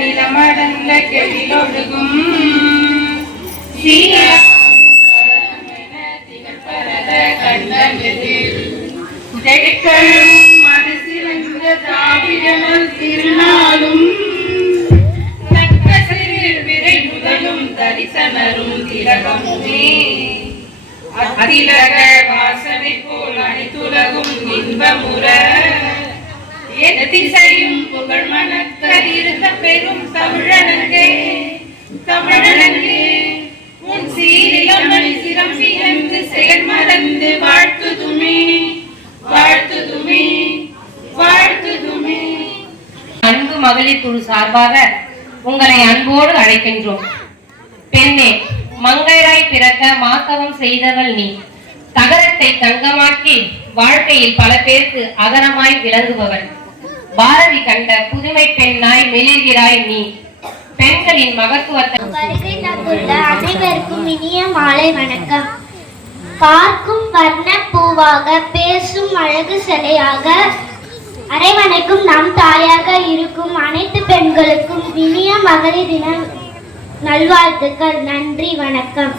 நிலமடந்த கெழிலொழுகும் மது சிறந்த திராவிடனல் திருநாளும் தக்க சிறு விரை முதலும் தரிசனரும் திலகமுமே அதிலக வாசனை போல் அனைத்துலகும் இன்பமுற திசையும் புகழ் மணக்கறிந்த பெரும் தமிழனங்கே தமிழனங்கே உன் சீரிலமணி சிரம்பி என்று செயல்மறந்து வாழ்த்துதுமே வாழ்த்துதுமே வாழ்த்துதுமே. அன்பு மகளிர் குழு சார்பாக உங்களை அன்போடு அழைக்கின்றோம். பெண்ணே, மங்கையராய் பிறக்க மாத்தவம் செய்தவள் நீ. தகரத்தை தங்கமாக்கி வாழ்க்கையில் பல பேருக்கு அகரமாய் விளங்குபவள். பாரதி கண்ட புதுமை பெண்ணாய் மிளிர்கிறாய் நீ. பெண்களின் மகத்துவத்தை அனைவருக்கும் இனிய மாலை வணக்கம். பார்க்கும் வர்ண பூவாக பேசும் அழகு சிலையாக அரைவணைக்கும் நம் தாயாக இருக்கும் அனைத்து பெண்களுக்கும் இனிய மகளிர் தின நல்வாழ்த்துக்கள். நன்றி, வணக்கம்.